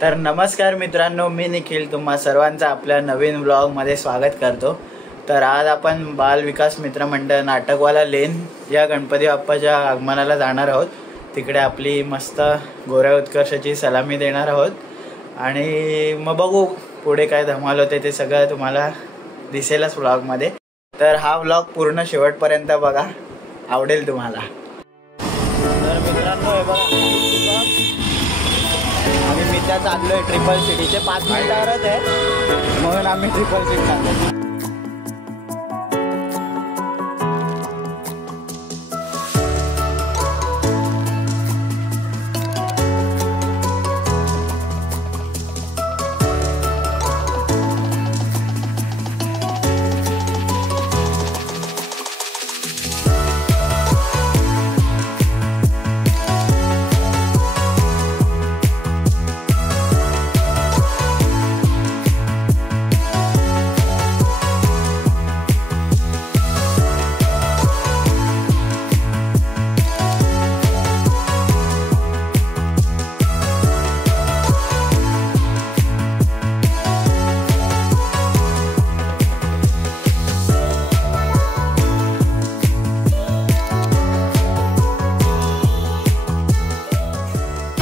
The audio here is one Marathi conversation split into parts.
तर नमस्कार मित्रांनो, मी निखिल तुम्हा सर्वांचं आपल्या नवीन ब्लॉगमध्ये स्वागत करतो। तर आज आपण बाल विकास मित्र मंडळ नाटकवाला लेन या गणपती बाप्पाच्या आगमनाला जाणार आहोत। तिकडे आपली मस्त गोऱ्या उत्कर्षाची सलामी देणार आहोत आणि मग बघू पुढे काय धमाल होते ते सगळं तुम्हाला दिसेलच ब्लॉगमध्ये। तर हा ब्लॉग पूर्ण शेवटपर्यंत बघा, आवडेल तुम्हाला। तर मित्रांनो हे बघा, आम्ही मित्र चाललोय ट्रिपल सिटीचे 5 मिनिटावरच आहे, म्हणून आम्ही ट्रिपल सिटी चाललो।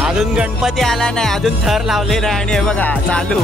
अजून गणपती आला नाही, अजून थर लावले नाही आणि हे बघा चालू।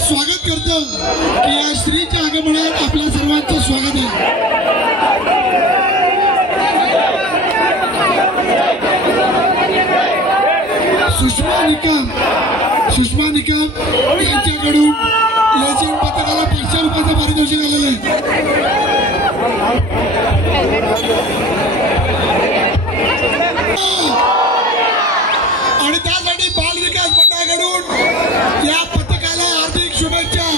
स्वागत करतो की या श्रीच्या आगमनात आपल्या सर्वांचं स्वागत आहे। सुषमा निकम यांच्याकडून लेझिम पथकाला 500 रुपयाचं पारितोषिक आलेलं आहे। आणि त्यासाठी बाल विकास मंडळाकडून या पथकाला हार्दिक शुभेच्छा।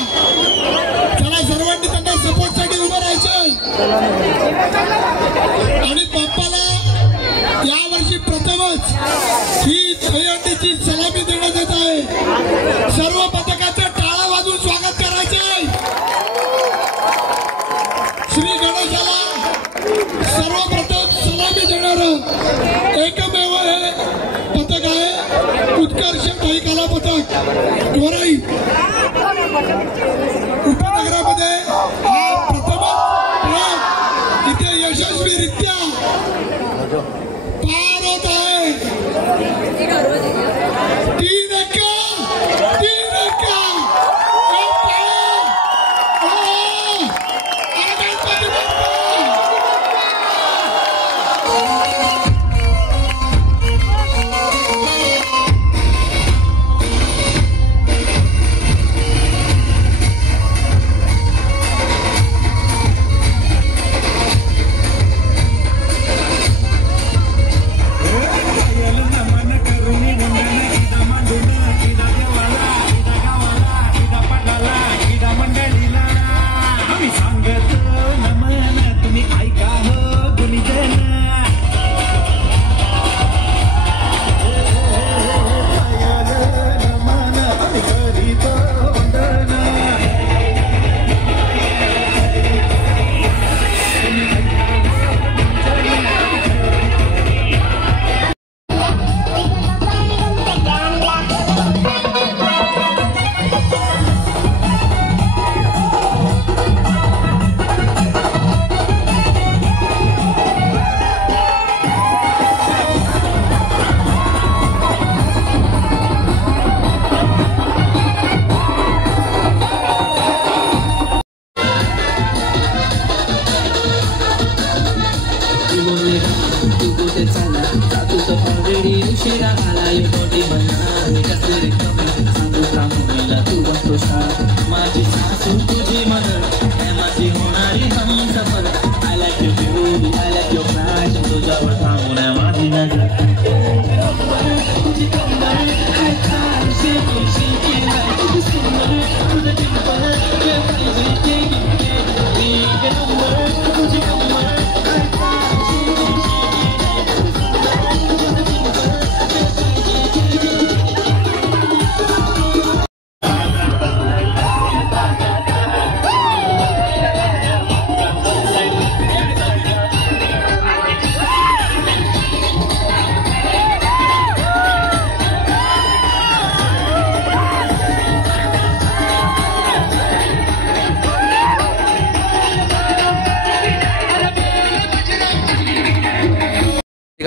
चला सर्वांनी त्यांना सपोर्टसाठी उभं राहायचं आणि बाप्पाला यावर्षी प्रथमच ही दहीहंडीची सलामी देण्यात येत आहे। सर्व पथकाचं टाळा वाजवून स्वागत करायचंय। श्री गणेशाला सर्वप्रथम सलामी देणारं एकमेव हे पथक आहे उत्कर्ष दही कला पथक गोराई उपनगरामध्ये हा प्रथम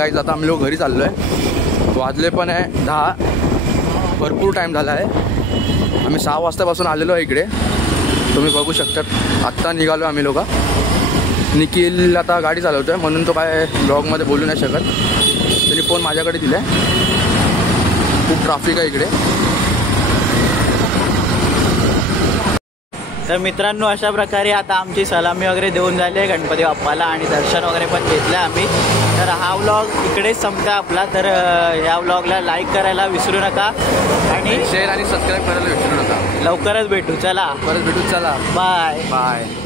गाईज आता आम्ही लोक घरी चाललो आहे. वाजले पण आहे 10. भरपूर टाईम झाला आहे. आम्ही 6 वाजतापासून आलेलो आहे इकडे, तुम्ही बघू शकतात. आत्ता निघालो आम्ही लोक. निखिल आता गाडी चालवतो आहे म्हणून तो काय ब्लॉगमध्ये बोलू नाही शकत. त्यांनी फोन माझ्याकडे दिला आहे. खूप ट्रॅफिक आहे इकडे. तर मित्रांनो, अशा प्रकारे आता आमची सलामी वगैरे देऊन झाली आहे गणपती बाप्पाला आणि दर्शन वगैरे पण घेतलं आम्ही. तर हा व्लॉग इकडेच संपता आपला. तर ह्या व्लॉगला लाईक करायला विसरू नका आणि शेअर आणि सबस्क्राईब करायला विसरू नका. लवकरच भेटू. चला परत भेटू. चला बाय बाय.